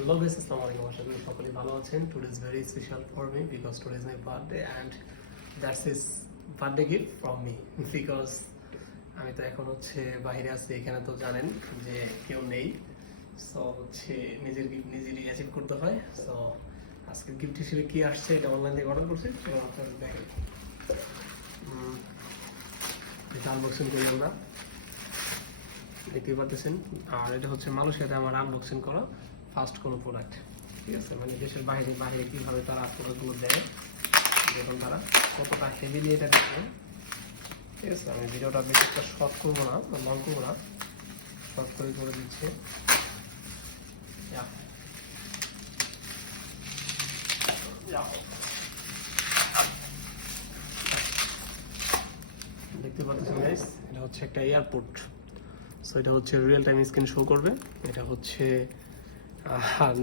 Hello guys, Assalamualaikum. আশা করি সকলেই ভালো আছেন. Today is very special for me because today is my birthday and that's his birthday gift from me because আমি তো এখন হচ্ছে বাইরে আছি, এখানে তো জানেন যে কেউ নেই, সো হচ্ছে নিজের গিফট নিজেরই অ্যাচিভ করতে হয়. সো আজকের গিফট হিসেবে কি আসছে এটা অনলাইন থেকে অর্ডার করছি, চলো আপনাদের দেখেন. এটা আনবক্সিং করি আমরা, দেখতে পাচ্ছেন. আর এটা হচ্ছে মালয়েশিয়াতে আমার আনবক্সিং করা ফার্স্ট কোনো প্রোডাক্ট, ঠিক আছে. মানে দেশের বাইরে বাইরে কীভাবে তারা প্রোডাক্টগুলো দেয়, দেখুন তারা কতটা হেভিলি এটা দেখবেন, ঠিক আছে. আমি ভিডিওটা বেশি একটা শর্ট করবো না বা লং করবো না, শর্ট করে দিচ্ছি. দেখতে পাচ্ছেন গাইস, এটা হচ্ছে একটা এয়ারপোর্ট. সো এটা হচ্ছে রিয়েল টাইম স্ক্রিন শো করবে. এটা হচ্ছে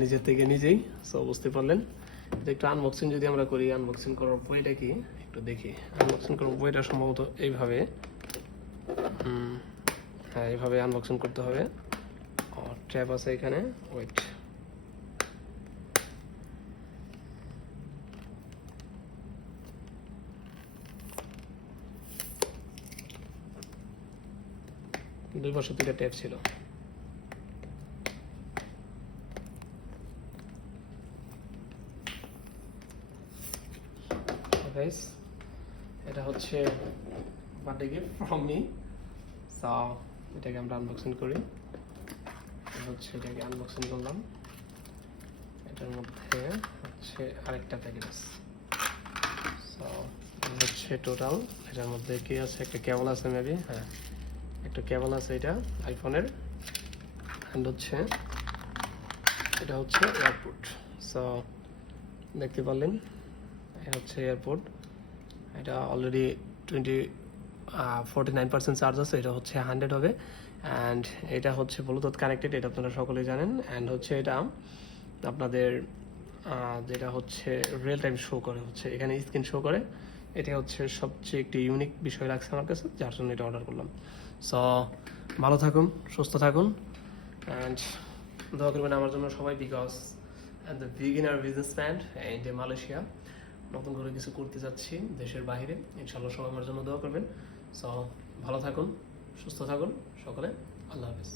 নিজের থেকে নিজেই, সো বুঝতে পারলেন. এটা একটু আনবক্সিং যদি আমরা করি, আনবক্সিং করার বইটা কি একটু দেখি. আনবক্সিং করার বইটা সম্ভবত এইভাবে, হ্যাঁ এইভাবে আনবক্সিং করতে হবে. ট্যাব আছে এখানে, ওয়েট. দুই পাশে দুইটা ট্যাব ছিল. গাইস এটা হচ্ছে birthday gift from me. So এটাকে আমরা আনবক্সিং করি. হচ্ছে এটাকে আনবক্সিং করলাম. এটার মধ্যে হচ্ছে আরেকটা প্যাকেজ. সো হচ্ছে টোটাল এটার মধ্যে কি আছে, একটা কেবল আছে মেবি, হ্যাঁ একটা কেবল আছে এটা আইফোনের. অ্যান্ড হচ্ছে এটা হচ্ছে এয়ারপোর্ট. সো দেখতে পারলেন এটা হচ্ছে এয়ারপোর্ট. এটা অলরেডি 49% চার্জ আছে, এটা হচ্ছে 100 হবে. অ্যান্ড এটা হচ্ছে ব্লুটুথ কানেক্টেড, এটা আপনারা সকলেই জানেন. অ্যান্ড হচ্ছে এটা আপনাদের যেটা হচ্ছে রিয়েল টাইম শো করে, হচ্ছে এখানে স্ক্রিন শো করে. এটা হচ্ছে সবচেয়ে একটি ইউনিক বিষয় লাগছে আমার কাছে, যার জন্য এটা অর্ডার করলাম. সো ভালো থাকুন, সুস্থ থাকুন, অ্যান্ড দোয়া করবেন আমার জন্য সবাই, because the beginner businessman in Malaysia, নতুন করে কিছু করতে যাচ্ছি দেশের বাইরে. ইনশাল্লাহ সবাই আমার জন্য দোয়া করবেন. সো ভালো থাকুন, সুস্থ থাকুন সকলে. আল্লাহ হাফিজ.